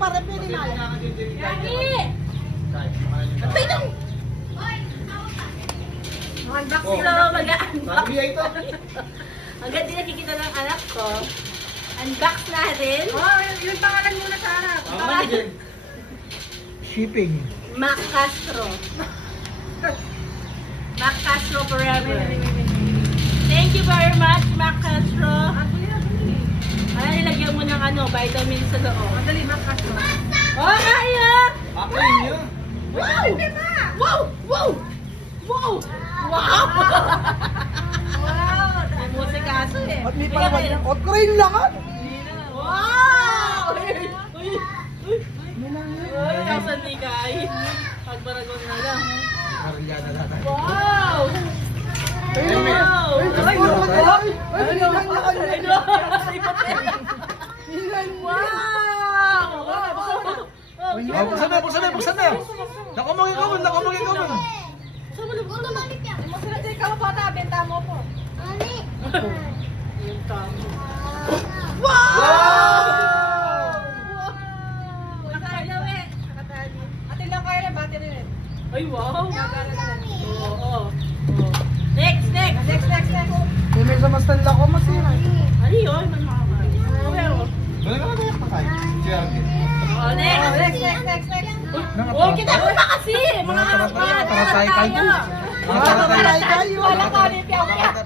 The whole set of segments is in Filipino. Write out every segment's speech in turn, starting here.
para pinilala. Gagi! Antay nang! Mag-unbox sila, mag-unbox. Hanggang di nakikita ng anak ko, unbox natin. Yung pangalan muna sa anak. Shipping. Mac Castro. Mac Castro forever. Thank you very much, Mac Castro. Ano, nilagyan mo ng vitamins sa loob. Madali, Mac Castro. Oh, kaya! Akin niya. Wow! Wow! Wow! Wow! Wow! May musikaso eh. At may palawan niya. At krayon lang ah. Wow! Uy! Kasan ni Kai? Pagbaragong na lang. Karilyada na tayo. Wow! Wow! Ay, lang na kanya. Wow! Buksan na. Nakumagin ka mo. Masarap din ka po ta, benta mo po. Yung kamo. Atin lang kayo na battery rin. Ay, wow! Oo. Next! Next. May sa mastan lang ko masira. Ano yun? May makakain. Wala ka na kaya pakain. Jeremy. Oh, next! Next. Huwag kita mo pa kasi! Mga taratay kayo. Taratay kayo. Wala ka rin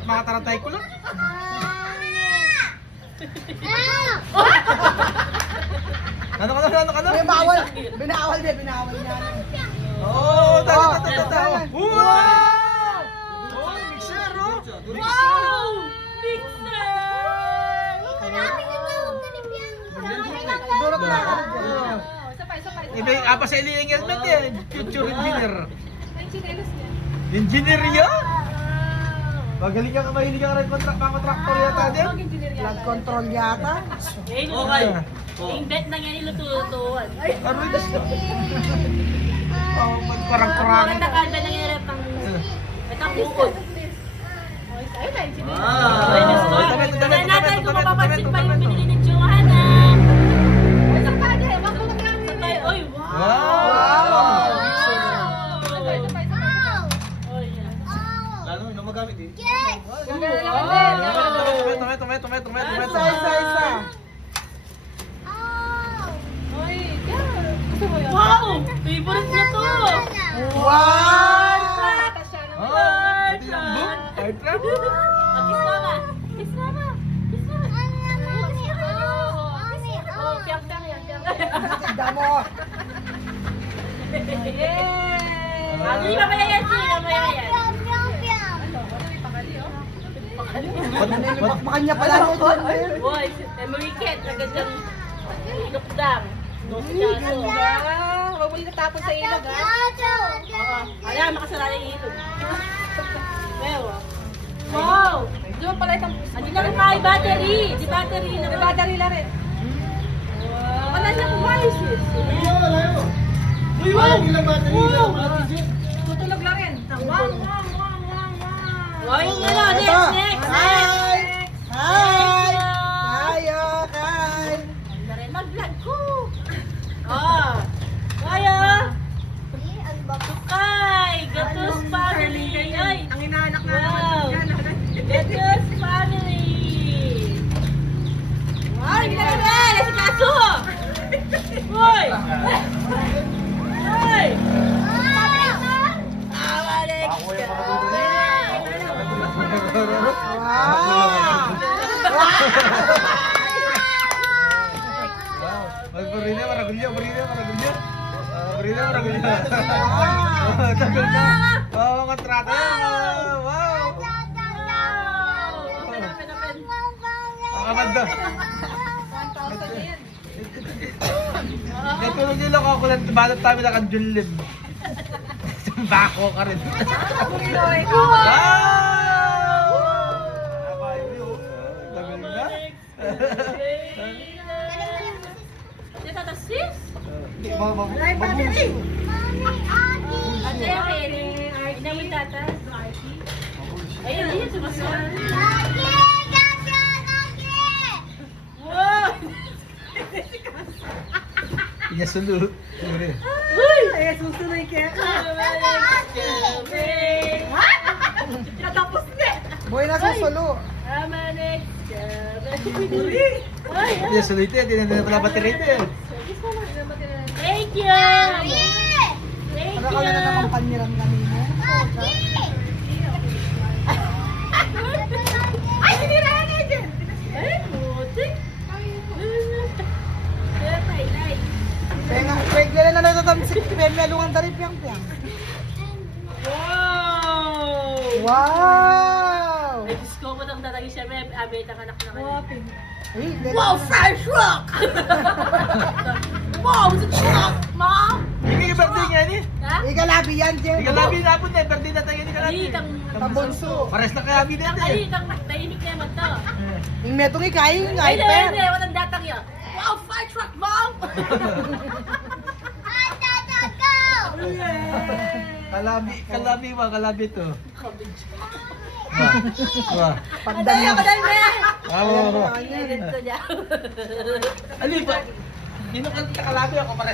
Mga taratay ko lang. Ano ka na? May bawal. Binawal niya. Oo, tata. Wow! Oh, mixer, oh. Wow! Mixer! Durot na. Apa sa iling helmet yan. Future engineer. Engineer yan? Magaling ka mahilig ka rin contractor yata din. Blood control yata. Okay. Invent na nga nilututuan. Ano yun? Oh, parang-parang. Maganda ka ba nangyari pang... Ito bukod. Tignan natin kung mapapansin pa yung binili ni Johanna. Sabay, oy, wow! Wow! Oy, yan. Lalo, hindi magamit eh. Isa. Wow! Favorite niya to! Wow! Kiss mama! Kiss mama! Kiss mama! Oh, piyang-piyang yan, piyang-piyang. Tignan mo. Hindi mamaya yan, Chi. Mamaya yan. Bakbakan niya pala ako doon. Boy, Emily Kent, nagandang lukdang. Huwag mo natapon sa ilog ha. Oo. Alam, makasarali yung ilog. Wow! Di ba pala itong... Ano lang tayo, battery? Di battery na. May battery lang rin. Wala na kumayos eh. Uy, wow! Ilang battery lang. Tutulog lang rin. Wow! Wow, yung next! Hi! Hi! Mag-vlog ko! Oh! Kaya! Tukay! Gatos family! Ay! Ang inaanak na Wow! Gatos family! Wow! Hindi na naman! Si Kaso! Hoy! Hoy! Alex! Marina, maragulya. Tagal na. Oo, kontrata yan. Wow! Ang kamanda. Natulog nyo lang ako lang. Balot tayo na kang Junlim. Bako ka rin. Wow! Tagal na. Sis? battery! Ate, ina mo tata? Ayun, ayun, sumasama. Wow! Iya sulu. Ay, susunod kaya ka. Natapos na. Boy na susulo. Iya sulu itu ya, tidak ada baterai itu ya. Thank you! Thank Para ka na naman you! panyiran kanina. Ay, sinira na dyan. Ay, buti. Kaya tayo, Kaya nga, pwede na natatamsik. Pwede lungan dari piyang-piyang. Wow! Wow! Ay, Diyos ko, matang tatagi siya. May abet ang anak na kanina. Ay, dali. Wow, fresh rock! Wow, it's a truck, mom! Ini birthday nga ni. Ha? Ikalabi yan, Jen. Ikaw labi na po na, birthday na tayo ni Kalabi. Kalitang... Pabunso. Pares na kaya bini Ang natin. kalitang tahimik naman to. Yung metong ikain, Ay, hindi, hyper. hindi. Walang datang yan. Wow, fire truck, mom! Kalabi ba? Kalabi to. Wah. Madali ako dahil na! Wah. Edit ko niya. Ali ba? Hindi na kalabi ako pares.